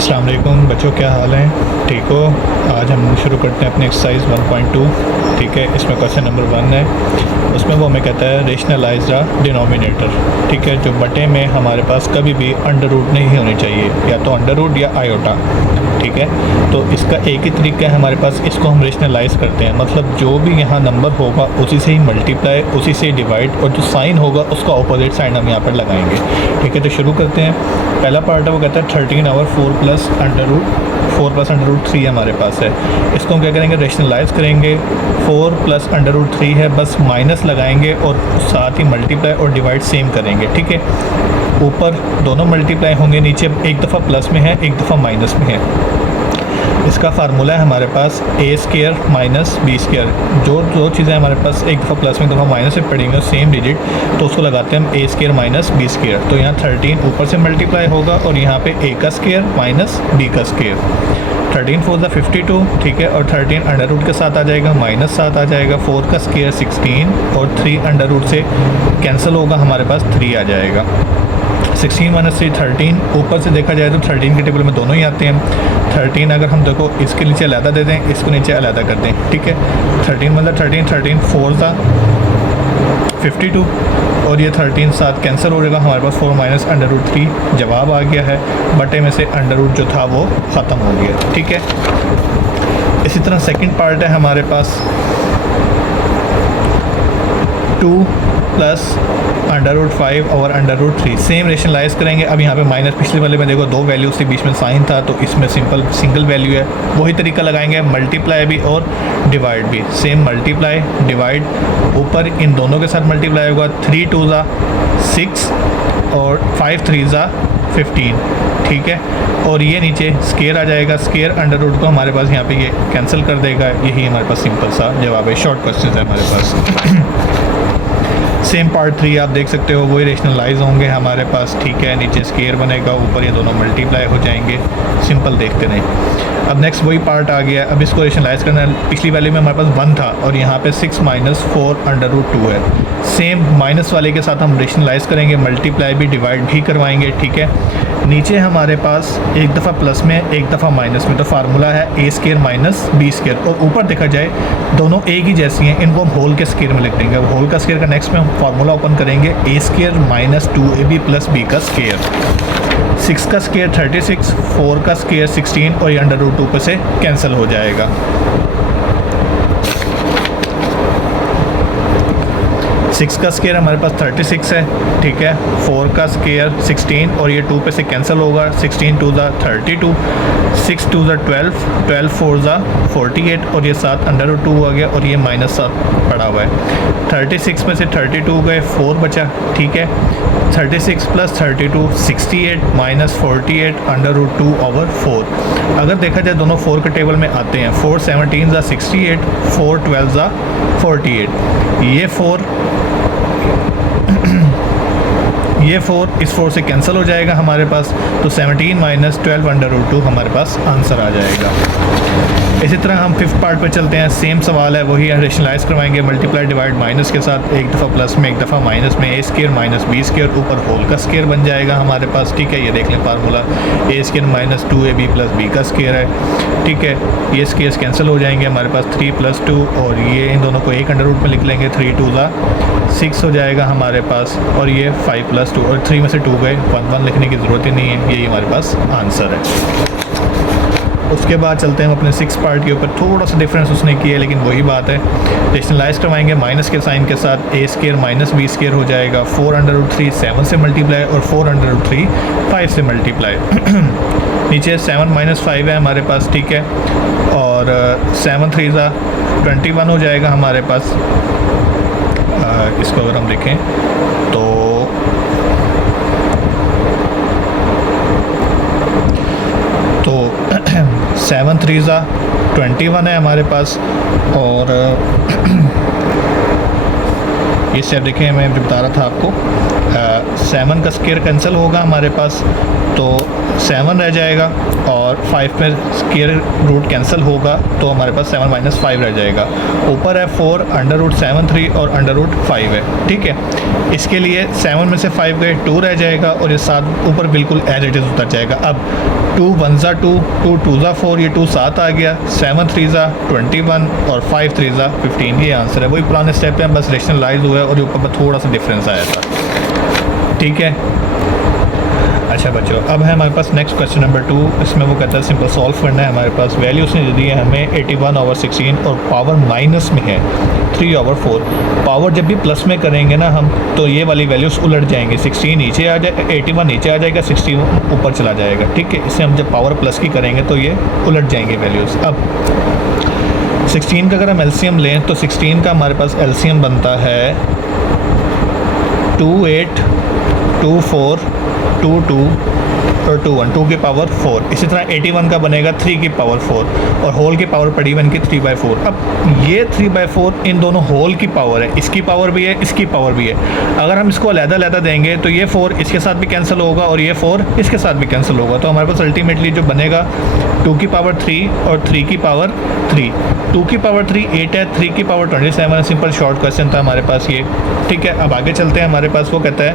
अस्सलाम वालेकुम बच्चों, क्या हाल हैं? ठीक हो? आज हम शुरू करते हैं अपनी एक्सरसाइज 1.2। ठीक है, इसमें क्वेश्चन नंबर 1 है। उसमें वो हमें कहता है रेशनलाइज द डिनोमिनेटर। ठीक है, जो बटे में हमारे पास कभी भी अंडर रूट नहीं होनी चाहिए, या तो अंडर रूट या आयोटा। ठीक है, तो इसका एक ही तरीका है हमारे पास, इसको हम रेशनलाइज करते हैं। मतलब जो भी यहाँ नंबर होगा उसी से ही मल्टीप्लाई, उसी से डिवाइड, और जो साइन होगा उसका अपोजिट साइन हम यहाँ पर लगाएंगे। ठीक है, तो शुरू करते हैं। पहला पार्ट है वो कहता है 13 और 4 प्लस अंडर रूट 3 हमारे पास है। इसको हम क्या करेंगे, रेशनलाइज करेंगे। 4 प्लस अंडर रूट 3 है, बस माइनस लगाएंगे और साथ ही मल्टीप्लाई और डिवाइड सेम करेंगे। ठीक है, ऊपर दोनों मल्टीप्लाई होंगे, नीचे एक दफ़ा प्लस में है एक दफ़ा माइनस में है। इसका फार्मूला है हमारे पास ए स्केयर माइनस बी स्केयर। जो दो चीज़ें हमारे पास एक दफ़ा प्लस में एक दफ़ा माइनस में पड़ी हुई सेम डिजिट, तो उसको लगाते हैं हम ए स्केयर माइनस बी स्केयर। तो यहाँ 13 ऊपर से मल्टीप्लाई होगा और यहाँ पे ए का स्केयर माइनस बी का स्केयर। 13 4 52। ठीक है, और 13 अंडर रूट के साथ आ जाएगा, माइनस 7 आ जाएगा, 4 का स्केयर 16 और 3 अंडर रूट से कैंसिल होगा, हमारे पास 3 आ जाएगा। 16 माइनस 3 13। ऊपर से देखा जाए तो 13 के टेबल में दोनों ही आते हैं। 13 अगर हम देखो इसके नीचे अलहदा दे दें, इसको नीचे अलहदा कर दें। ठीक है, 13 मतलब 13 4 था 52 और ये 13 साथ कैंसिल हो जाएगा, हमारे पास 4 माइनस अंडर रूट 3 जवाब आ गया है। बटे में से अंडर रूट जो था वो ख़त्म हो गया। ठीक है, इसी तरह सेकंड पार्ट है हमारे पास 2 प्लस अंडर रूट 5 और अंडर रूट 3। सेम रेशनलाइज करेंगे। अब यहाँ पे माइनस, पिछले वाले में देखो दो वैल्यूज थी, बीच में साइन था, तो इसमें सिंगल वैल्यू है। वही तरीका लगाएंगे, मल्टीप्लाई भी और डिवाइड भी। सेम मल्टीप्लाई डिवाइड, ऊपर इन दोनों के साथ मल्टीप्लाई होगा। 3 2 ज़ा 6 और 5 3 ज़ा 15। ठीक है, और ये नीचे स्केयर आ जाएगा। स्केयर अंडर रूट को हमारे पास यहाँ पे ये कैंसिल कर देगा। यही हमारे पास सिंपल सा जवाब है। शॉर्ट क्वेश्चन है हमारे पास। सेम पार्ट 3 आप देख सकते हो, वही रेशनलाइज होंगे हमारे पास। ठीक है, नीचे स्केयर बनेगा, ऊपर ये दोनों मल्टीप्लाई हो जाएंगे। सिंपल देखते नहीं। अब नेक्स्ट वही पार्ट आ गया। अब इसको रेशनलाइज करना है। पिछली वाली में हमारे पास 1 था और यहाँ पे 6 माइनस 4 अंडर रूट 2 है। सेम माइनस वाले के साथ हम रेशनलाइज करेंगे, मल्टीप्लाई भी डिवाइड भी करवाएंगे। ठीक है, नीचे हमारे पास एक दफ़ा प्लस में एक दफ़ा माइनस में, तो फार्मूला है ए स्केयर माइनस बी स्केयर। और ऊपर देखा जाए दोनों एक ही जैसी हैं, इनको हम होल के स्केयर में लिख देंगे। अब होल का स्केयर का नेक्स्ट में हम फार्मूला ओपन करेंगे, a square minus 2ab plus b का स्केयर। 6 का स्केयर 36, 4 का स्केयर 16 और ये अंडर रूट 2 पे से कैंसिल हो जाएगा। 6 का स्केयर हमारे पास 36 है। ठीक है, 4 का स्केयर 16 और ये 2 पे से कैंसिल होगा। 16 2 ज़ा 32, 6 2 ज़ा 12, 12 4 ज़ा 48 और ये 7 अंडर रूट 2 आ गया और ये माइनस 7 पड़ा हुआ है। 36 में से 32 गए, 4 बचा। ठीक है, 36 plus 32 68 minus 48 under root 2 over 4। अगर देखा जाए दोनों 4 के टेबल में आते हैं। 4 17 ज़ा 68, 4 12 ज़ा 48। ये 4 इस 4 से कैंसिल हो जाएगा हमारे पास, तो 17 माइनस 12 अंडर रूट 2 हमारे पास आंसर आ जाएगा। इसी तरह हम फिफ्थ पार्ट पे चलते हैं। सेम सवाल है, वही रेशनलाइज करवाएंगे, मल्टीप्लाई डिवाइड माइनस के साथ, एक दफ़ा प्लस में एक दफ़ा माइनस में। A square minus b square, ऊपर होल का स्केयर बन जाएगा हमारे पास। ठीक है, ये देख लें formula, a square minus 2ab plus b का स्केयर है। ठीक है, ये स्केयर कैंसिल हो जाएंगे, हमारे पास 3 प्लस 2 और ये इन दोनों को एक अंडर रूट में लिख लेंगे। 3 2 ज़ा 6 हो जाएगा हमारे पास, और ये 5 प्लस 2 और 3 में से 2 गए, 1 1 लिखने की ज़रूरत ही नहीं है, यही हमारे पास आंसर है। उसके बाद चलते हैं हम अपने 6 पार्ट के ऊपर। थोड़ा सा डिफरेंस उसने किया है, लेकिन वही बात है। रेशनलाइज करवाएंगे माइनस के साइन के साथ, ए स्केयर माइनस बी स्केयर हो जाएगा। 4 अंडर रूट 3 7 से मल्टीप्लाई और 4 अंडर रूट 3 5 से मल्टीप्लाई। नीचे 7 माइनस 5 है हमारे पास। ठीक है, और 7 3 ज़ा 21 हो जाएगा हमारे पास। इसको अगर हम देखें तो 7 3 ज़ा 21 है हमारे पास। और ये स्टेप देखें, मैं बता रहा था आपको, 7 का स्केयर कैंसिल होगा हमारे पास तो 7 रह जाएगा और 5 में स्क्वायर रूट कैंसिल होगा तो हमारे पास 7 माइनस 5 रह जाएगा। ऊपर है 4 अंडर रूट 7 3 और अंडर रूट 5 है, ठीक है। इसके लिए 7 में से 5 गए 2 रह जाएगा और ये 7 ऊपर बिल्कुल एज इट इज़ उतर जाएगा। अब 2 1 ज़ा 2, 2 2 ज़ा 4, ये 2 7 आ गया, 7 3 ज़ा 21 और 5 3 ज़ा 15, ये आंसर है। वही पुराने स्टेप पे बस रेशनलाइज हुआ है और ऊपर में थोड़ा सा डिफरेंस आया था, ठीक है। अच्छा बच्चों, अब है हमारे पास नेक्स्ट क्वेश्चन नंबर 2। इसमें वो कहता है सिंपल सॉल्व करना है। हमारे पास वैल्यू उसने दी है हमें 81/16 और पावर माइनस में है 3/4। पावर जब भी प्लस में करेंगे ना हम तो ये वाली वैल्यूज उलट जाएंगे, 16 नीचे आ जाए, 81 नीचे आ जाएगा, 60 ऊपर चला जाएगा, ठीक है। इससे हम जब पावर प्लस की करेंगे तो ये उलट जाएंगे वैल्यूज़। अब 16 का अगर हम एलसीएम लें तो 16 का हमारे पास एलसीएम बनता है 2 8 2 4 2 2 और 2 1, 2 की पावर 4। इसी तरह 81 का बनेगा 3 की पावर 4 और होल की पावर पड़ी बन की 3/4। अब ये 3/4 इन दोनों होल की पावर है, इसकी पावर भी है, इसकी पावर भी है। अगर हम इसको अलग-अलग देंगे तो ये 4 इसके साथ भी कैंसिल होगा और ये 4 इसके साथ भी कैंसिल होगा। तो हमारे पास अल्टीमेटली जो बनेगा 2 की पावर 3 और 3 की पावर 3। 2 की पावर 3 8 है, 3 की पावर 27 है। सिंपल शॉर्ट क्वेश्चन था हमारे पास ये, ठीक है। अब आगे चलते हैं। हमारे पास वो कहता है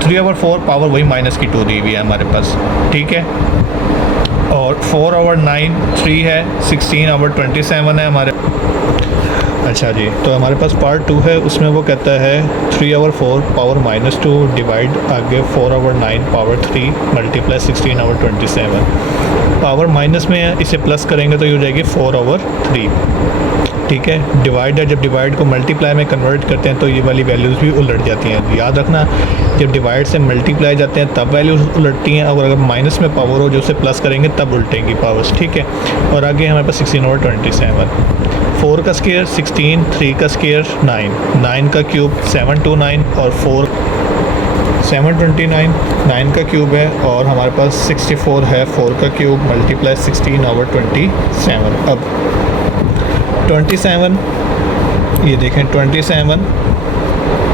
3/4 पावर वही माइनस की 2 दी हुई है हमारे पास, ठीक है। और 4/9 3 है, 16/27 है हमारे। अच्छा जी, तो हमारे पास पार्ट 2 है, उसमें वो कहता है 3/4 पावर -2 डिवाइड आगे 4/9 पावर 3 मल्टीप्लाई 16/27। पावर माइनस में है, इसे प्लस करेंगे तो ये हो जाएगी 4/3, ठीक है। डिवाइड है, जब डिवाइड को मल्टीप्लाई में कन्वर्ट करते हैं तो ये वाली वैल्यूज़ भी उलट जाती हैं। याद रखना, जब डिवाइड से मल्टीप्लाई जाते हैं तब वैल्यूज़ उलटती हैं, और अगर माइनस में पावर हो जो उसे प्लस करेंगे तब उल्टेंगी पावर्स, ठीक है। और आगे हमारे पास 16/27, 4 का स्क्वायर 16, 3 का स्क्वायर 9, 9 का क्यूब 729 और 4 729, 9 का क्यूब है और हमारे पास 64 है, 4 का क्यूब मल्टीप्लाई 16/27। अब 27, ये देखें 27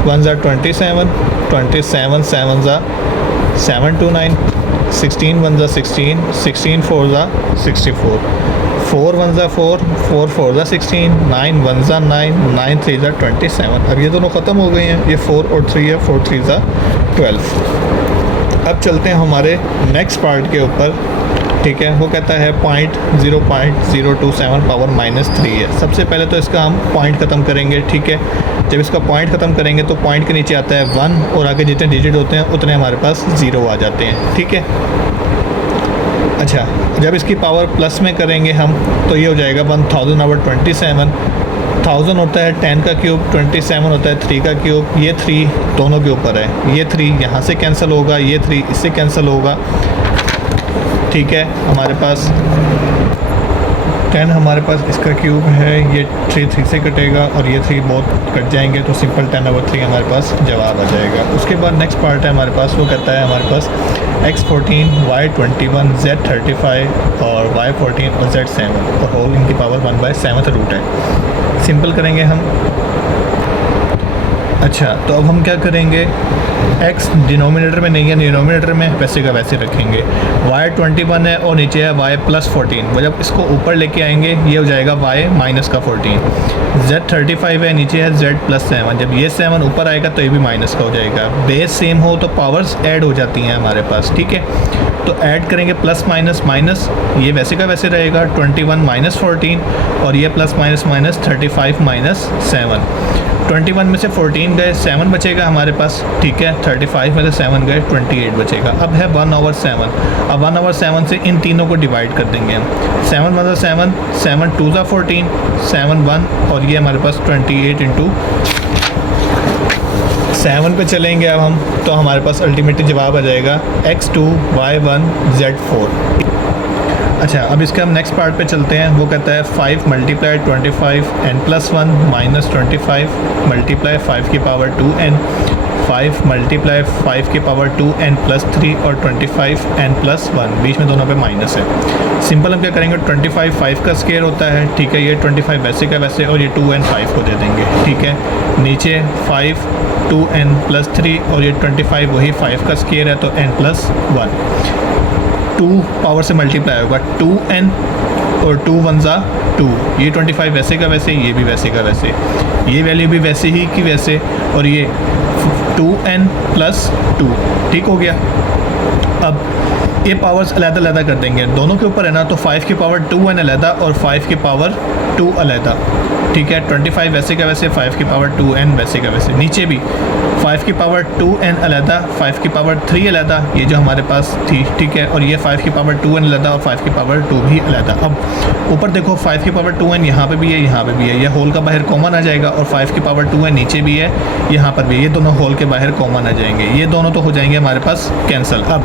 1 ज़ा 27, 27 7 ज़ा 729, 16 1 ज़ा 16, 16 4 ज़ा 64, 4 1 ज़ा 4, 4 4 ज़ा 16, 9 1 ज़ा 9, 9 3 ज़ा 27। अब ये दोनों ख़त्म हो गए हैं, ये 4 और 3 है, 4 3 ज़ा 12। अब चलते हैं हमारे नेक्स्ट पार्ट के ऊपर, ठीक है। वो कहता है 0.027 पावर -3 है। सबसे पहले तो इसका हम पॉइंट ख़त्म करेंगे, ठीक है। जब इसका पॉइंट ख़त्म करेंगे तो पॉइंट के नीचे आता है 1 और आगे जितने डिजिट होते हैं उतने हमारे पास 0 आ जाते हैं, ठीक है। अच्छा, जब इसकी पावर प्लस में करेंगे हम तो ये हो जाएगा 1000/27। 1000 होता है 10 का क्यूब, 27 होता है 3 का क्यूब, ये 3 दोनों के ऊपर है, ये 3 यहाँ से कैंसिल होगा, ये 3 इससे कैंसिल होगा, ठीक है। हमारे पास 10 हमारे पास इसका क्यूब है, ये 3 से कटेगा और ये 3 बहुत कट जाएंगे तो सिंपल 10/3 हमारे पास जवाब आ जाएगा। उसके बाद नेक्स्ट पार्ट है हमारे पास, वो कहता है हमारे पास x14 y21 z35 और y14 और z7 और होल इनकी पावर 1/7 रूट है। सिंपल करेंगे हम। अच्छा, तो अब हम क्या करेंगे, x डिनोमिनेटर में नहीं है, डिनोमिनेटर में वैसे का वैसे रखेंगे। y21 है और नीचे है y+14, वो जब इसको ऊपर लेके आएंगे ये हो जाएगा y-14। z35 है, नीचे है z+7, जब ये 7 ऊपर आएगा तो ये भी माइनस का हो जाएगा। बेस सेम हो तो पावर्स ऐड हो जाती हैं हमारे पास, ठीक है। तो ऐड करेंगे प्लस माइनस माइनस, ये वैसे का वैसे रहेगा 21 - 14 और ये प्लस माइनस माइनस 35 - 7। 21 में से 14 गए, 7 बचेगा हमारे पास, ठीक है। 35 में से 7 गए, 28 बचेगा। अब है 1/7। अब 1/7 से इन तीनों को डिवाइड कर देंगे हम। 7 1 ज़ा 7, 7 2 ज़ा 14, 7 1 और ये हमारे पास 28 × 7 पे चलेंगे अब हम, तो हमारे पास अल्टीमेटली जवाब आ जाएगा x2 y1 z4। अच्छा, अब इसके हम नेक्स्ट पार्ट पे चलते हैं। वो कहता है 5 × 25 n+1 -25 मल्टीप्लाई 5 की पावर 2n, 5 × 5 की पावर 2n+3 और 25 n+1, बीच में दोनों पे माइनस है। सिंपल हम क्या करेंगे, 25 5 का स्क्वायर होता है, ठीक है। ये 25 वैसे का वैसे और ये 2n 5 को दे देंगे, ठीक है। नीचे 5 2n+3 और ये 25 वही 5 का स्क्वायर है तो n+1। 2 पावर से मल्टीप्लाई होगा 2n और 2 वन ज़ा 2, ये 25 वैसे का वैसे, ये भी वैसे का वैसे, ये वैल्यू भी वैसे ही की वैसे, और ये 2n प्लस 2, ठीक हो गया। अब ये पावर्स अलग-अलग कर देंगे, दोनों के ऊपर है ना, तो 5 की पावर 2n अलहदा और 5 की पावर 2 अलहदा, ठीक है। 25 वैसे का वैसे, 5 की पावर 2n वैसे का वैसे, नीचे भी 5 की पावर 2n अलहदा, 5 की पावर 3 अलहदा, ये जो हमारे पास थी, ठीक है, और ये 5 की पावर 2n अलहदा और 5 की पावर 2 भी अलहदा। अब ऊपर देखो 5 की पावर 2n यहाँ पे भी है, यहाँ पे भी है, ये होल का बाहर कॉमन आ जाएगा, और 5 की पावर 2n नीचे भी है, यहाँ पर भी, ये दोनों होल के बाहर कॉमन आ जाएंगे, ये दोनों तो हो जाएंगे हमारे पास कैंसिल। अब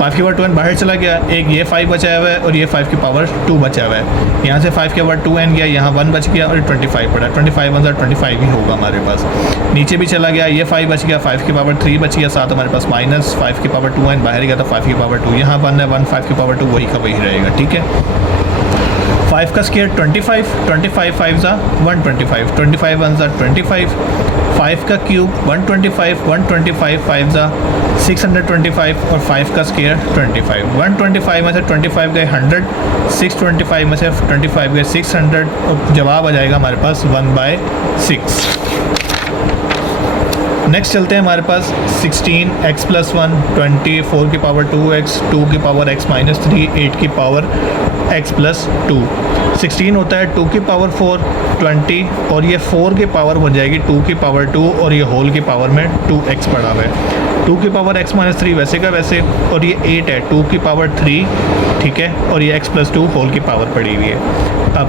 5 की पावर 2n बाहर चला गया, एक ये 5 बचा हुआ है और ये 5 की पावर 2 बचा हुआ है, यहाँ से 5 की पावर 2n गया, यहाँ 1 बच गया और 25 पड़ा, 25 वन 25 ही होगा हमारे पास। नीचे भी चला गया, ये 5 बच गया, 5 की पावर 3 बच गया, साथ हमारे पास माइनस 5 की पावर 2n बाहर गया, तो 5 की पावर 2, यहाँ 1 है, 1 5 की पावर 2 वही का वही रहेगा, ठीक है। 5 का स्क्वायर 25, 25 5 ज़ा 125, 25 वन ज़ा 25, 5 का क्यूब 125, 125 5 ज़ा 625 और 5 का स्क्वायर 25, 125 में से 25 गए 100, 625 में से 25 गए 600, और जवाब आ जाएगा हमारे पास 1/6। नेक्स्ट चलते हैं हमारे पास 16x + 1 20, 4 की पावर 2x, 2 की पावर x - 3, 8 की पावर x + 2, 16 होता है 2 की पावर 4 20, और ये 4 की पावर बन जाएगी 2 की पावर 2, और ये होल की पावर में 2x पड़ा हुआ है, 2 की पावर x - 3 वैसे का वैसे, और ये 8 है 2 की पावर 3, ठीक है, और ये x + 2 होल की पावर पड़ी हुई है। अब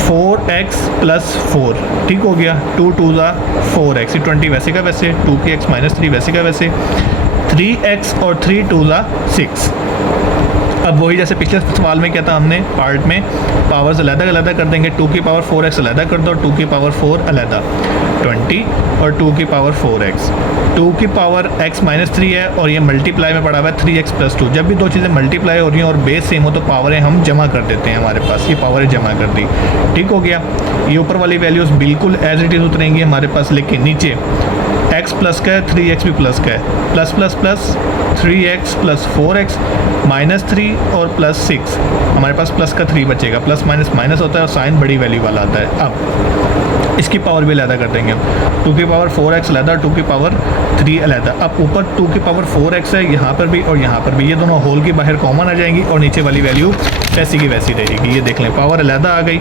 4x + 4, ठीक हो गया, 2 2 ज़ा 4x, 20 वैसे का वैसे, 2 की x - 3 वैसे का वैसे, 3x और 3 2 ज़ा 6। अब वही जैसे पिछले सवाल में क्या था, हमने पार्ट में पावर्स अलग-अलग कर देंगे, 2 की पावर 4x अलग कर दो, 2 की पावर 4 अलग 20 और 2 की पावर 4x, 2 की पावर x - 3 है और ये मल्टीप्लाई में पड़ा हुआ है 3x + 2। जब भी दो चीज़ें मल्टीप्लाई हो रही हैं और बेस सेम हो तो पावरें हम जमा कर देते हैं, हमारे पास ये पावरें जमा कर दी, ठीक हो गया। ये ऊपर वाली वैल्यूज़ बिल्कुल एज इट इज़ उतरेंगी हमारे पास, लेकिन नीचे x प्लस का है, 3x भी प्लस का है, plus plus plus 3x + 4x -3 और +6, हमारे पास प्लस का 3 बचेगा, प्लस माइनस माइनस होता है और साइन बड़ी वैल्यू वाला आता है। अब इसकी पावर भी अलहदा कर देंगे हम, 2 की पावर 4x अलहदा, 2 की पावर 3 अलहदा। अब ऊपर 2 की पावर 4x है, यहाँ पर भी और यहाँ पर भी, ये दोनों होल की बाहर कॉमन आ जाएंगी और नीचे वाली वैल्यू वैसी की वैसी रहेगी। ये देख लें, पावर अलहदा आ गई,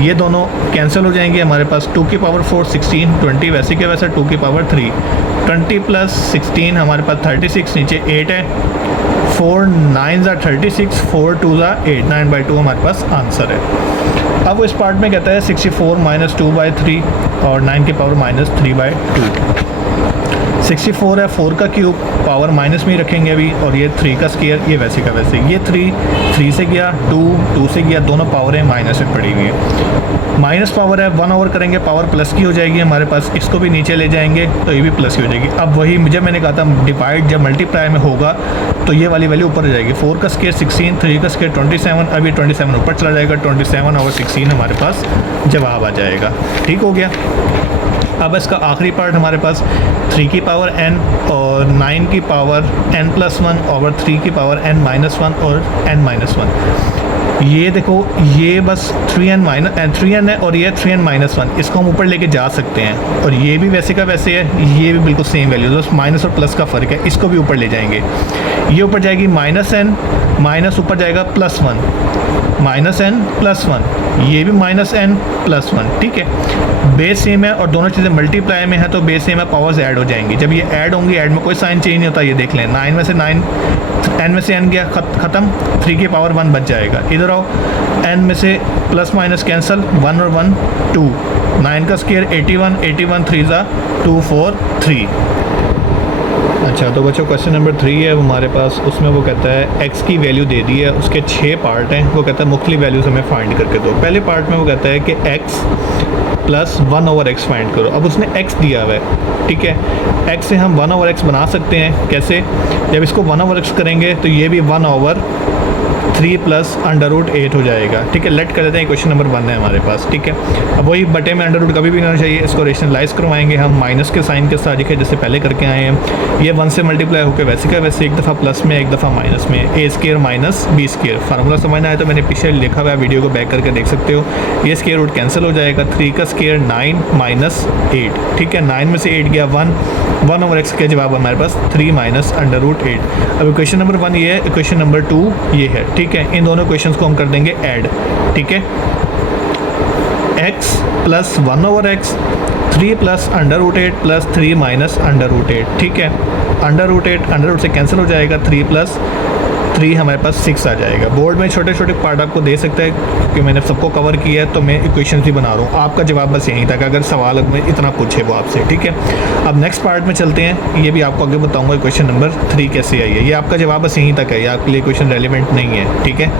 ये दोनों कैंसिल हो जाएंगे हमारे पास। 2 की पावर 4 16, 20 वैसे के वैसा, 2 की पावर 3 20 + 16 हमारे पास 36, नीचे 8 है, 4 9 ज़ा 36, 4 2 ज़ा 8, 9/2 हमारे पास आंसर है। अब वो इस पार्ट में कहता है 64 - 2/3 और 9 की पावर -3/2। 64 है, 4 का क्यूब, पावर माइनस में ही रखेंगे अभी, और ये 3 का स्क्वायर, ये वैसे का वैसे, ये 3 से गया, 2 से गया, दोनों पावरें माइनस में पड़ी हुई है। माइनस पावर है, 1 ओवर करेंगे पावर प्लस की हो जाएगी हमारे पास, इसको भी नीचे ले जाएंगे तो ये भी प्लस की हो जाएगी। अब वही जब मैंने कहा था डिवाइड जब मल्टीप्लाई में होगा तो ये वाली वैल्यू ऊपर हो जाएगी। 4 का स्क्वायर 16, 3 का स्क्वायर 27, अभी 27 ऊपर चला जाएगा, 27 ओवर 16 हमारे पास जवाब आ जाएगा, ठीक हो गया। अब इसका आखिरी पार्ट हमारे पास 3 की पावर n और 9 की पावर n + 1 ओवर 3 की पावर n - 1 और n - 1। ये देखो, ये बस 3n है और ये 3n - 1, इसको हम ऊपर लेके जा सकते हैं, और ये भी वैसे का वैसे है, ये भी बिल्कुल सेम वैल्यू, बस माइनस और प्लस का फ़र्क है, इसको भी ऊपर ले जाएंगे। ये ऊपर जाएगी -n, माइनस ऊपर जाएगा +1, -n + 1, ये भी -n + 1, ठीक है। बेस सेम है और दोनों चीज़ें मल्टीप्लाई में है तो बेस सेम है, पावर्स ऐड हो जाएंगी। जब ये ऐड होंगी, ऐड में कोई साइन चेंज नहीं होता, ये देख लें, 9 में से 9, n में से n गया ख़त्म, 3 की पावर 1 बच जाएगा। इधर आओ, n में से प्लस माइनस कैंसिल, 1 और 1 2, 9 का स्क्वायर 81, 81 3 ज़ा 243। अच्छा, तो बच्चों क्वेश्चन नंबर 3 है हमारे पास, उसमें वो कहता है x की वैल्यू दे दी है, उसके 6 पार्ट हैं, वो कहता है मुख्तलिफ वैल्यूज़ हमें फाइंड करके दो। पहले पार्ट में वो कहता है कि x + 1 ओवर x फाइंड करो। अब उसने x दिया हुआ है, ठीक है, x से हम 1 ओवर x बना सकते हैं। कैसे? जब इसको 1 ओवर x करेंगे तो ये भी 1 ओवर 3 प्लस अंडर रूट 8 हो जाएगा। ठीक है, लेट कर देते हैं, क्वेश्चन नंबर 1 है हमारे पास। ठीक है, अब वही बटे में अंडर रूट कभी भी नहीं होना चाहिए, इसको रेशनलाइज करवाएंगे हम माइनस के साइन के साथ, जैसे पहले करके आए हैं। ये 1 से मल्टीप्लाई होकर वैसे का वैसे एक दफ़ा प्लस में एक दफ़ा माइनस में, a square minus b square. Formula समझना है तो मैंने पीछे लिखा हुआ है, वीडियो को बैक करके देख सकते हो। ये स्केयर रूट कैंसिल हो जाएगा, 3 का स्केयर 9 माइनस 8। ठीक है, 9 में से 8 गया 1 ओवर एक्स का जवाब हमारे पास 3 माइनस अंडर रूट 8। अब क्वेश्चन नंबर 1 ये है, क्वेश्चन नंबर 2 ये है। ठीक है, इन दोनों क्वेश्चन को हम कर देंगे ऐड। ठीक है, x plus 1 over x 3 plus under root 8 plus 3 minus under root 8। ठीक है, अंडर रूट 8 अंडर रूट से कैंसिल हो जाएगा, 3 प्लस 3 हमारे पास 6 आ जाएगा। बोर्ड में छोटे छोटे पार्ट आपको दे सकता है, क्योंकि मैंने सबको कवर किया है तो मैं इक्वेशन भी बना रहा हूँ। आपका जवाब बस यहीं तक, अगर सवाल में इतना पूछे वो आपसे। ठीक है, अब नेक्स्ट पार्ट में चलते हैं, ये भी आपको आगे बताऊँगा क्वेश्चन नंबर 3 कैसे आई है। ये आपका जवाब बस यहीं तक है, ये आपके लिए क्वेश्चन रेलिवेंट नहीं है। ठीक है,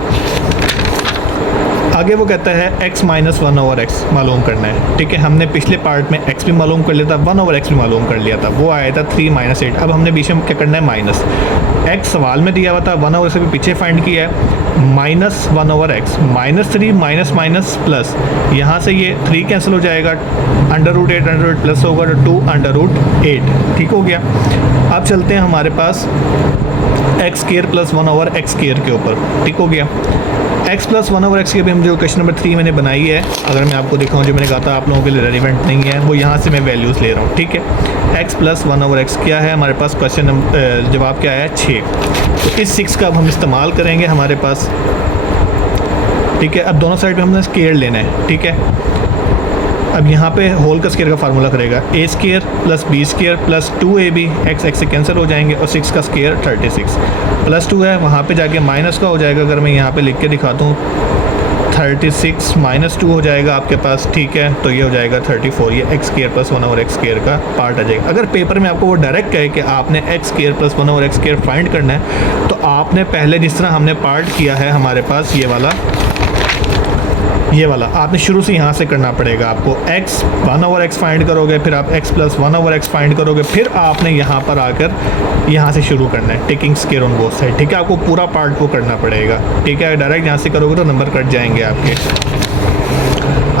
आगे वो कहता है x माइनस 1 ओवर एक्स मालूम करना है। ठीक है, हमने पिछले पार्ट में x भी मालूम कर लिया था, 1 ओवर एक्स भी मालूम कर लिया था, वो आया था 3 माइनस 8। अब हमने बीच में क्या करना है, माइनस। x सवाल में दिया हुआ था, 1 ओवर से भी पीछे फाइंड किया है, minus 1 over x minus 3 minus minus plus, यहाँ से ये 3 कैंसिल हो जाएगा, under root 8 under root plus होगा 2 अंडर रूट 8। ठीक हो गया। अब चलते हैं हमारे पास x square plus 1 over x square के ऊपर। ठीक हो गया, x प्लस 1 ओवर एक्स की भी हम जो क्वेश्चन नंबर 3 मैंने बनाई है, अगर मैं आपको दिखाऊं, जो मैंने कहा था आप लोगों के लिए रेलिवेंट नहीं है, वो यहाँ से मैं वैल्यूज़ ले रहा हूँ। ठीक है, x प्लस 1 ओवर एक्स क्या है हमारे पास, क्वेश्चन जवाब क्या है 6। तो इस 6 का अब हम इस्तेमाल करेंगे हमारे पास। ठीक है, अब दोनों साइड पे हमने स्केयर लेना है। ठीक है, अब यहाँ पे होल का स्केयर का फार्मूला करेगा, a square plus b square plus 2ab, x x से कैंसिल हो जाएंगे, और 6 का स्केयर 36 प्लस 2 है, वहाँ पे जाके माइनस का हो जाएगा। अगर मैं यहाँ पे लिख के दिखाता हूँ, 36 माइनस 2 हो जाएगा आपके पास। ठीक है, तो ये हो जाएगा 34। ये x square plus 1 over x square का पार्ट आ जाएगा। अगर पेपर में आपको वो डायरेक्ट कहे कि आपने x square plus 1 over x square find करना है, तो आपने पहले जिस तरह हमने पार्ट किया है हमारे पास ये वाला आपने शुरू से यहाँ से करना पड़ेगा आपको। x 1 ओवर एक्स फाइंड करोगे, फिर आप x plus 1 over x find करोगे, फिर आपने यहाँ पर आकर यहाँ से शुरू करना है, taking square on both side. ठीक है, आपको पूरा पार्ट को करना पड़ेगा। ठीक है, डायरेक्ट यहाँ से करोगे तो नंबर कट जाएंगे आपके।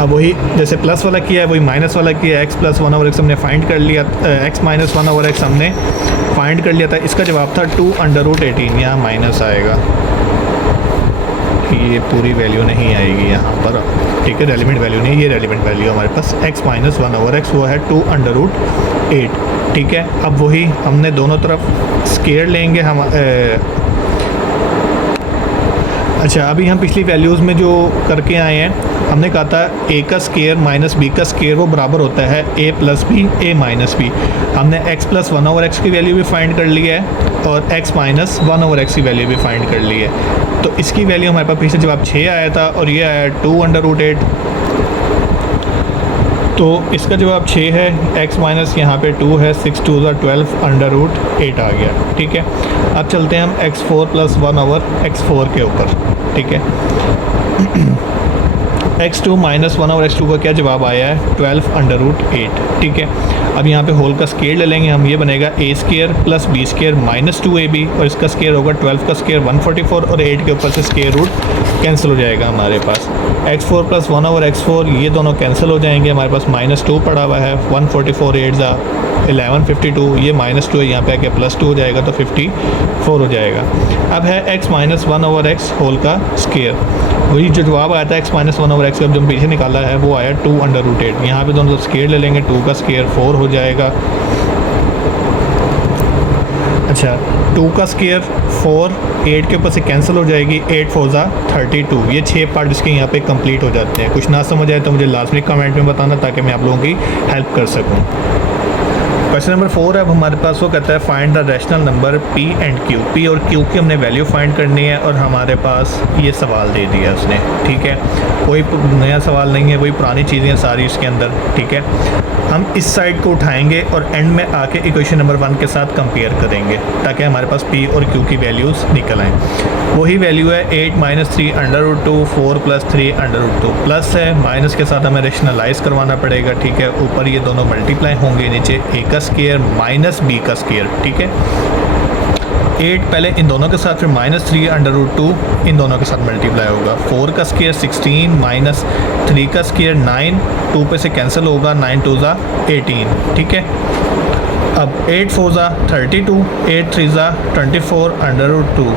अब वही जैसे प्लस वाला किया है वही माइनस वाला किया है। x प्लस 1 ओवर एक्स हमने फाइंड कर लिया, x माइनस 1 ओवर एक्स हमने फाइंड कर लिया था। इसका जवाब था 2 अंडर रूट 18, यहाँ माइनस आएगा, ये पूरी वैल्यू नहीं आएगी यहाँ पर। ठीक है, रेलिवेंट वैल्यू नहीं, ये रेलिवेंट वैल्यू हमारे पास x माइनस 1 ओवर एक्स, वो है 2 अंडर रूट 8। ठीक है, अब वही हमने दोनों तरफ स्केयर लेंगे हम। अच्छा, अभी हम पिछली वैल्यूज़ में जो करके आए हैं, हमने कहा था a का स्केयर माइनस b का स्केयर वो बराबर होता है a plus b, a minus b. हमने x प्लस 1 ओवर एक्स की वैल्यू भी फाइंड कर ली है, और x माइनस 1 ओवर एक्स की वैल्यू भी फाइंड कर ली है। तो इसकी वैल्यू हमारे पास पीछे जवाब 6 आया था, और ये आया 2 अंडर रूट 8। तो इसका जवाब 6 है, x माइनस यहाँ पे 2 है, 6 2 12 अंडर रूट 8 आ गया। ठीक है, अब चलते हैं हम x4 प्लस 1 ओवर x4 के ऊपर। ठीक है, x2 माइनस 1 ओवर x2 का क्या जवाब आया है, 12 अंडर रूट 8। ठीक है, अब यहाँ पे होल का स्केयर ले लेंगे हम, ये बनेगा a square plus b square minus 2ab, और इसका स्केयर होगा 12 का स्केयर 144, और 8 के ऊपर से स्केयर रूट कैंसिल हो जाएगा हमारे पास। x4 प्लस 1 ओवर x4 ये दोनों कैंसिल हो जाएंगे, हमारे पास माइनस 2 पड़ा हुआ है, 144 8 1152, ये माइनस 2 है, यहाँ पे आके प्लस 2 हो जाएगा तो 54 हो जाएगा। अब है x minus 1 over x whole का स्केयर, वही जो जवाब आया था x माइनस 1 ओवर एक्स का जो हम पीछे निकाला है वो आया 2 अंडर रूट 8। यहाँ पे दोनों स्केयर ले लेंगे, 2 का स्केयर 4 हो जाएगा। अच्छा, 2 का स्केयर 4, 8 के ऊपर से कैंसिल हो जाएगी, 8 4 32। ये 6 पार्ट इसके यहाँ पे कंप्लीट हो जाते हैं। कुछ ना समझ आए तो मुझे लाजमी कमेंट में बताना, ताकि मैं आप लोगों की हेल्प कर सकूँ। क्वेश्चन नंबर 4 है, अब हमारे पास वो कहता है find the rational number p and q। p और q की हमने वैल्यू फाइंड करनी है, और हमारे पास ये सवाल दे दिया उसने। ठीक है, कोई नया सवाल नहीं है, वही पुरानी चीज़ें हैं सारी इसके अंदर। ठीक है, हम इस साइड को उठाएंगे और एंड में आके इक्वेशन नंबर 1 के साथ कंपेयर करेंगे, ताकि हमारे पास p और q की वैल्यूज़ निकल आएँ। वही वैल्यू है 8 minus 3 under root 2, 4 plus 3 under root 2, plus है माइनस के साथ हमें रेशनलाइज करवाना पड़ेगा। ठीक है, ऊपर ये दोनों मल्टीप्लाई होंगे, नीचे a का स्केयर माइनस b का स्केयर। ठीक है, 8 पहले इन दोनों के साथ, फिर -3 √2 इन दोनों के साथ मल्टीप्लाई होगा। 4 का स्क्वायर 16 -3 का स्क्वायर 9, 2 पे से कैंसिल होगा, 9 2 ज़ा 18, ठीक है। अब 8 4 ज़ा 32, 8 3 ज़ा 24 √2,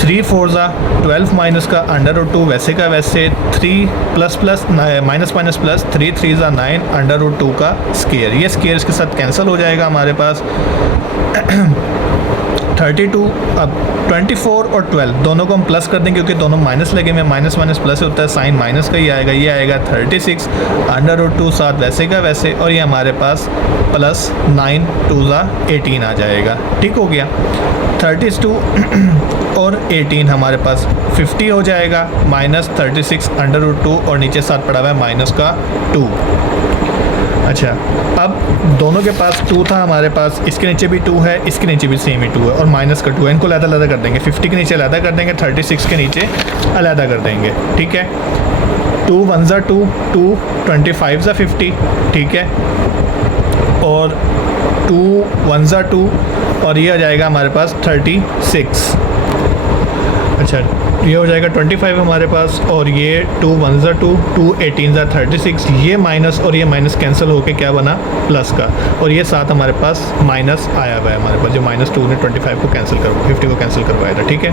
3 4 ज़ा 12 माइनस का √2 वैसे का वैसे, 3 plus plus minus minus plus, 3 3 ज़ा 9 √2 का स्क्वायर, ये स्क्वायर इसके साथ कैंसिल हो जाएगा हमारे पास। 32, अब 24 और 12 दोनों को हम प्लस कर देंगे क्योंकि दोनों माइनस लगे हुए, माइनस माइनस प्लस होता है, साइन माइनस का ही आएगा, ये आएगा 36 √2 साथ वैसे का वैसे, और ये हमारे पास प्लस 9 2 ज़ा 18 आ जाएगा, ठीक हो गया। 32 और 18 हमारे पास 50 हो जाएगा, माइनस 36 √2 और नीचे साथ पड़ा हुआ है माइनस का 2। अच्छा, अब दोनों के पास 2 था हमारे पास, इसके नीचे भी 2 है, इसके नीचे भी सेम ही 2 है और माइनस का 2 है, इनको अलग कर देंगे। 50 के नीचे अलग कर देंगे, 36 के नीचे अलग कर देंगे, ठीक है। 2 1 ज़ा 2, 2 25 ज़ा 50, ठीक है, और 2 1 ज़ा 2 और ये आ जाएगा हमारे पास 36। अच्छा, ये हो जाएगा 25 हमारे पास, और ये 2 1 ज़ा 2, 2 18 ज़ा 36, ये माइनस और ये माइनस कैंसिल होके क्या बना, प्लस का, और ये साथ हमारे पास माइनस आया हुआ है हमारे पास, जो -2 ने 25 को कैंसिल कर 50 को कैंसिल करवाया था, ठीक है।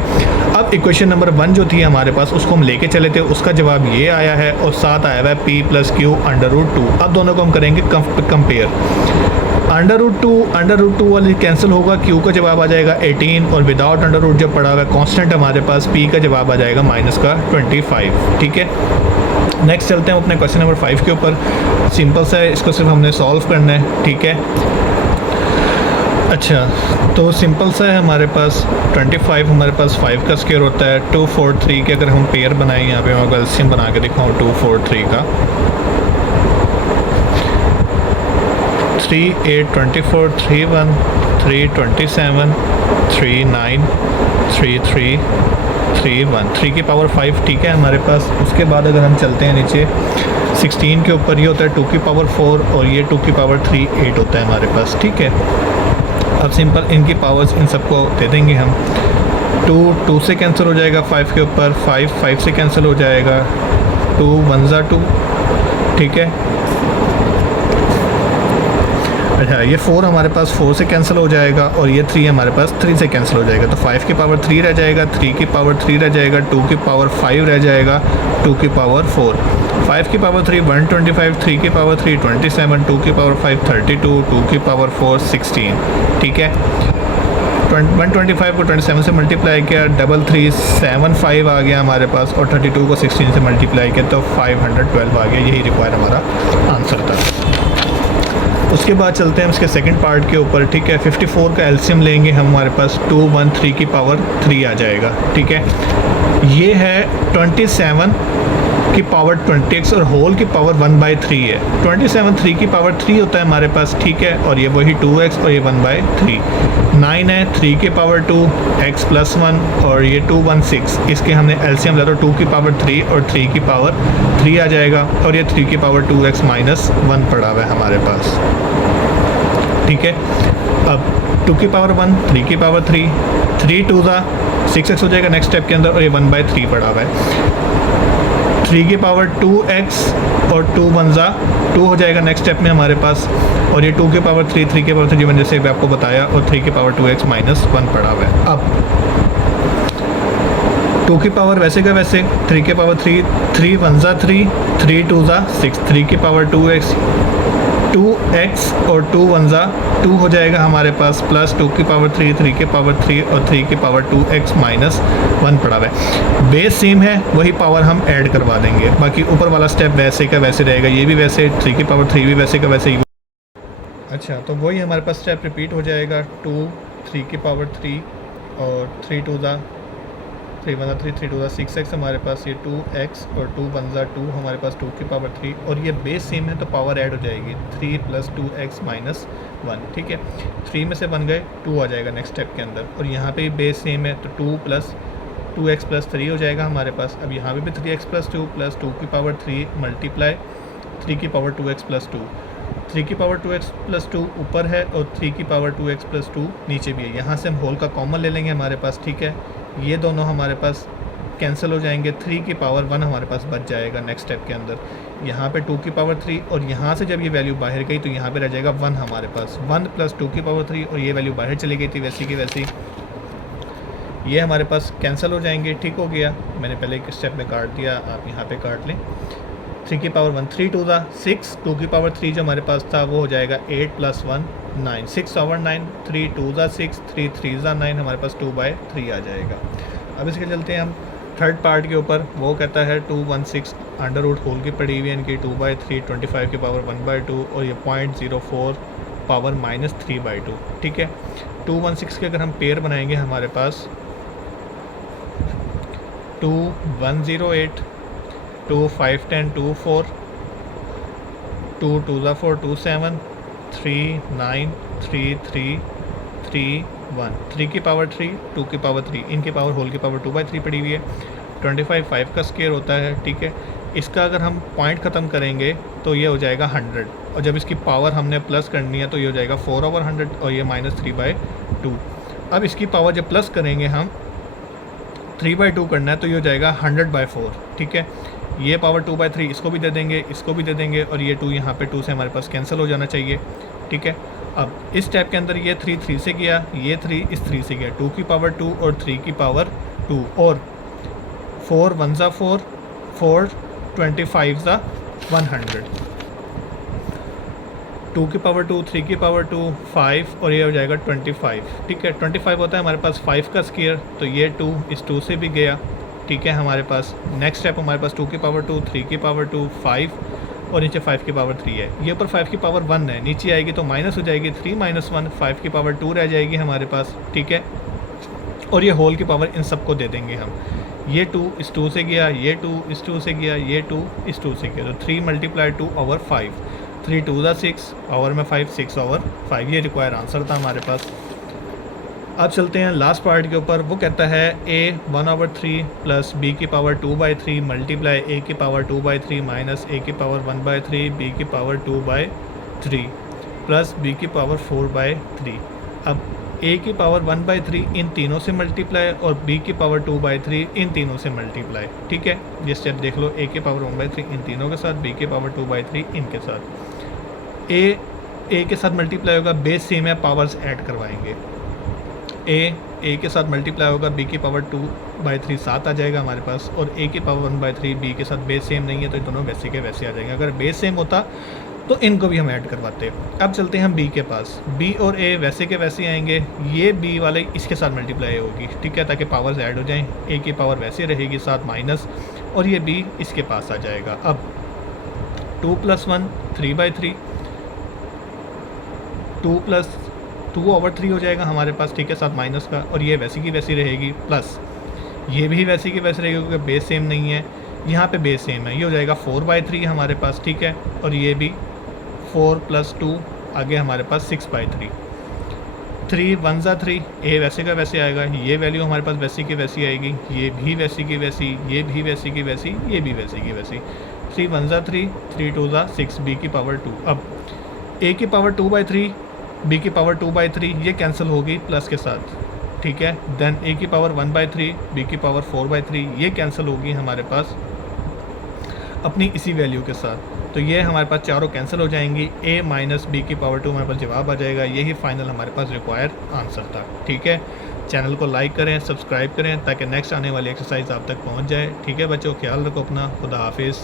अब इक्वेशन नंबर 1 जो थी हमारे पास, उसको हम लेके चले थे, उसका जवाब ये आया है, और साथ आया हुआ है p + q √2। अब दोनों को हम करेंगे कंपेयर। √2 वाली कैंसिल होगा, q का जवाब आ जाएगा 18, और विदाउट √ जब पड़ा हुआ है कांस्टेंट हमारे पास, p का जवाब आ जाएगा माइनस का 25, ठीक है। नेक्स्ट चलते हैं अपने क्वेश्चन नंबर 5 के ऊपर। सिंपल सा है, इसको सिर्फ हमने सॉल्व करना है, ठीक है। अच्छा, तो सिंपल सा है, हमारे पास 25 हमारे पास 5 का स्क्वायर होता है, 2 4 3 के अगर हम पेयर बनाएं, यहाँ पे मैं एलसीएम बना के दिखाऊँ 2 4 3 का, 3 8 24 3 1 3 27 3 9 3 3 3 1 3 की पावर 5, ठीक है हमारे पास। उसके बाद अगर हम चलते हैं नीचे 16 के ऊपर, ये होता है 2 की पावर 4 और ये 2 की पावर 3 8 होता है हमारे पास, ठीक है। अब सिंपल इनकी पावर्स इन सबको दे देंगे हम। 2 से कैंसिल हो जाएगा 5 के ऊपर, 5 से कैंसिल हो जाएगा, 2 1 ज़ा 2, ठीक है। अच्छा, ये 4 हमारे पास 4 से कैंसिल हो जाएगा, और ये 3 हमारे पास 3 से कैंसिल हो जाएगा, तो 5 की पावर 3 रह जाएगा, 3 की पावर 3 रह जाएगा, 2 की पावर 5 रह जाएगा, 2 की पावर 4, 5 की पावर 3 125, 3 की पावर 3 27, 2 की पावर 5 32, 2 की पावर 4 16, ठीक है। 125 को 27 से मल्टीप्लाई किया, 3375 आ गया हमारे पास, और 32 को 16 से मल्टीप्लाई किया तो 512 आ गया। यही रिक्वायर हमारा आंसर था। उसके बाद चलते हैं उसके सेकंड पार्ट के ऊपर, ठीक है। 54 का एलसीएम लेंगे हम, हमारे पास 2 1 3 की पावर 3 आ जाएगा, ठीक है। ये है 27 की पावर 20x और होल की पावर 1/3 है। 27 3 की पावर 3 होता है हमारे पास, ठीक है, और ये वही 2x और ये 1/3। 9 है 3 की पावर 2 x + 1 और ये 2 1 6, इसके हमने एलसीएम ले, तो 2 की पावर 3 और 3 की पावर 3 आ जाएगा, और ये 3 की पावर 2x - 1 पड़ा हुआ है हमारे पास, ठीक है। अब 2 की पावर 1, 3 की पावर 3, 3 2 ज़ा 6x हो जाएगा नेक्स्ट स्टेप के अंदर, और ये 1/3 पड़ा हुआ है। 3 की पावर 2x और 2 1 ज़ा 2 हो जाएगा नेक्स्ट स्टेप में हमारे पास, और ये 2 की पावर 3, 3 की पावर 3 मैंने जैसे आपको बताया, और 3 की पावर 2x - 1 पड़ा हुआ है। अब 2 की पावर वैसे का वैसे, 3 की पावर 3, 3 1 ज़ा 3, 3 2 ज़ा 6, 3 की पावर 2x, 2x और 2 1 ज़ा 2 हो जाएगा हमारे पास, प्लस 2 की पावर 3, 3 की पावर 3 और 3 की पावर 2x - 1 पड़ा हुआ है। बेस सेम है, वही पावर हम ऐड करवा देंगे, बाकी ऊपर वाला स्टेप वैसे का वैसे रहेगा, ये भी वैसे, 3 की पावर 3 भी वैसे का वैसे ही। अच्छा, तो वही हमारे पास स्टेप रिपीट हो जाएगा, 2 3 की पावर 3 और 3 2 ज़ा 3 1 ज़ा 3, 3 2 ज़ा 6x हमारे पास, ये 2x और 2 1 ज़ा 2 हमारे पास, 2 की पावर 3, और ये बेस सेम है तो पावर ऐड हो जाएगी, 3 + 2x - 1, ठीक है। 3 में से 1 गए, 2 आ जाएगा नेक्स्ट स्टेप के अंदर, और यहाँ पे बेस सेम है तो 2 + 2x + 3 हो जाएगा हमारे पास। अब यहाँ पे भी 3x + 2 + 2 की पावर 3 मल्टीप्लाई 3 की पावर 2x + 2, 3 की पावर 2x प्लस 2 ऊपर है और 3 की पावर 2x प्लस 2 नीचे भी है। यहाँ से हम होल का कॉमन ले लेंगे हमारे पास, ठीक है। ये दोनों हमारे पास कैंसिल हो जाएंगे, 3 की पावर 1 हमारे पास बच जाएगा नेक्स्ट स्टेप के अंदर। यहाँ पे 2 की पावर 3 और यहाँ से जब ये वैल्यू बाहर गई तो यहाँ पे रह जाएगा 1 हमारे पास, 1 प्लस 2 की पावर 3 और ये वैल्यू बाहर चली गई थी वैसी की वैसी, ये हमारे पास कैंसिल हो जाएंगे। ठीक हो गया, मैंने पहले एक स्टेप में काट दिया, आप यहाँ पे काट लें। 3 की पावर 1 3 2 6, 2 की पावर 3 जो हमारे पास था वो हो जाएगा 8 प्लस 1 9, 6 ओवर 9, 3 2 6, 3 3 9, हमारे पास 2/3 आ जाएगा। अब इसके चलते हैं हम थर्ड पार्ट के ऊपर। वो कहता है 216 अंडर रूट होल की पड़ी हुई है इनकी 2/3, 25 की पावर 1/2 और ये 0.04 पावर -3/2, ठीक है। 216 के अगर हम पेयर बनाएंगे हमारे पास 2 1 0 8, 2 5 10 2 4, 2 2 4 2 7, 3 9 3 3 3 1, 3 की पावर 3, 2 की पावर 3, इनकी पावर होल की पावर 2/3 पड़ी हुई है। 25 5 का स्क्वायर होता है, ठीक है। इसका अगर हम पॉइंट ख़त्म करेंगे तो ये हो जाएगा 100 और जब इसकी पावर हमने प्लस करनी है तो ये हो जाएगा 4/100 और ये -3/2। अब इसकी पावर जब प्लस करेंगे हम 3/2 करना है तो ये हो जाएगा 100/4, ठीक है। ये पावर 2/3 इसको भी दे देंगे, इसको भी दे देंगे और ये 2 यहाँ पे 2 से हमारे पास कैंसिल हो जाना चाहिए, ठीक है। अब इस स्टेप के अंदर ये 3 3 से गया, ये 3 इस 3 से गया, 2 की पावर 2 और 3 की पावर 2 और 4 1 4, 4 25 100, 2 की पावर 2, 3 की पावर 2 5 और ये हो जाएगा 25, ठीक है। 25 होता है हमारे पास 5 का स्क्वायर, तो ये 2 इस 2 से भी गया, ठीक है। हमारे पास नेक्स्ट स्टेप हमारे पास 2 की पावर 2, 3 की पावर 2 5 और नीचे 5 की पावर 3 है। ये ऊपर 5 की पावर 1 है, नीचे आएगी तो माइनस हो जाएगी, 3 - 1, 5 की पावर 2 रह जाएगी हमारे पास, ठीक है। और ये होल की पावर इन सबको दे देंगे हम। ये 2 इस 2 से गया, ये 2 इस 2 से गया, ये 2 इस 2 से गया, तो 3 × 2/5, 3 2 6 ओवर में 5 6/5, ये रिक्वायर आंसर था हमारे पास। अब चलते हैं लास्ट पार्ट के ऊपर। वो कहता है a 1/3 प्लस b की पावर 2/3 मल्टीप्लाई a की पावर 2/3 माइनस a की पावर 1/3 b की पावर 2/3 प्लस b की पावर 4/3। अब a की पावर 1/3 इन तीनों से मल्टीप्लाई और b की पावर 2/3 इन तीनों से मल्टीप्लाई, ठीक है। ये स्टेप देख लो, a की पावर 1/3 इन तीनों के साथ, b की पावर 2/3 इनके साथ। a के साथ मल्टीप्लाई होगा, बेस सेम है, पावर्स ऐड करवाएंगे। a के साथ मल्टीप्लाई होगा, b की पावर 2/3 7 आ जाएगा हमारे पास, और a की पावर 1/3 b के साथ बेस सेम नहीं है तो ये दोनों वैसे के वैसे आ जाएंगे। अगर बेस सेम होता तो इनको भी हम ऐड करवाते। अब चलते हैं हम b के पास। b और a वैसे के वैसे आएंगे, ये b वाले इसके साथ मल्टीप्लाई होगी, ठीक है, ताकि पावर्स ऐड हो जाएं। a की पावर वैसे रहेगी साथ माइनस, और ये b इसके पास आ जाएगा। अब 2 + 1 3/3, 2 + 2/3 हो जाएगा हमारे पास, ठीक है, साथ माइनस का, और ये वैसी की वैसी रहेगी, प्लस ये भी वैसी की वैसी रहेगी क्योंकि बेस सेम नहीं है, यहाँ पे बेस सेम है, ये हो जाएगा 4/3 हमारे पास, ठीक है, और ये भी 4 + 2 आगे हमारे पास 6/3। 3 1 3, ए वैसे का वैसे आएगा, ये वैल्यू हमारे पास वैसी की वैसी आएगी, ये भी वैसी की वैसी, ये भी वैसी की वैसी, ये भी वैसी की वैसी। 3 1 3, 3 2 6, b की पावर 2। अब a की पावर 2/3, b की पावर 2/3, ये कैंसिल होगी प्लस के साथ, ठीक है। देन a की पावर 1/3, b की पावर 4/3, ये कैंसिल होगी हमारे पास अपनी इसी वैल्यू के साथ, तो ये हमारे पास चारों कैंसिल हो जाएंगी। a - b की पावर 2 हमारे पास जवाब आ जाएगा। यही फाइनल हमारे पास रिक्वायर्ड आंसर था, ठीक है। चैनल को लाइक करें, सब्सक्राइब करें ताकि नेक्स्ट आने वाली एक्सरसाइज आप तक पहुंच जाए, ठीक है बच्चों। ख्याल रखो अपना, खुदा हाफिज़।